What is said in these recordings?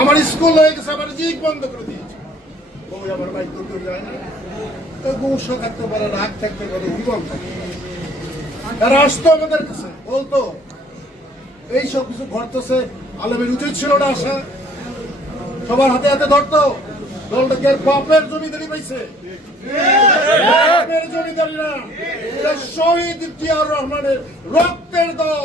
আমার স্কুল হয়ে গেছে, আমার জিক বন্ধ করে দিয়েছে। আমার তো বলতো এই সব কিছু আলমের ছিল না সবার হাতে হাতে ধরতো। জমিদারি পাইছে। জমিদারি না শহীদ রহমানের রক্তের দল।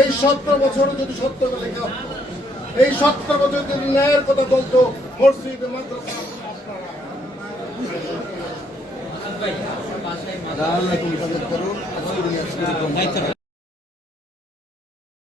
এই সত্তর বছর যদি সত্য লেখা এই সত্তর বছর যদি ন্যায়ের কথা বলতো, মসজিদ, মাদ্রাসা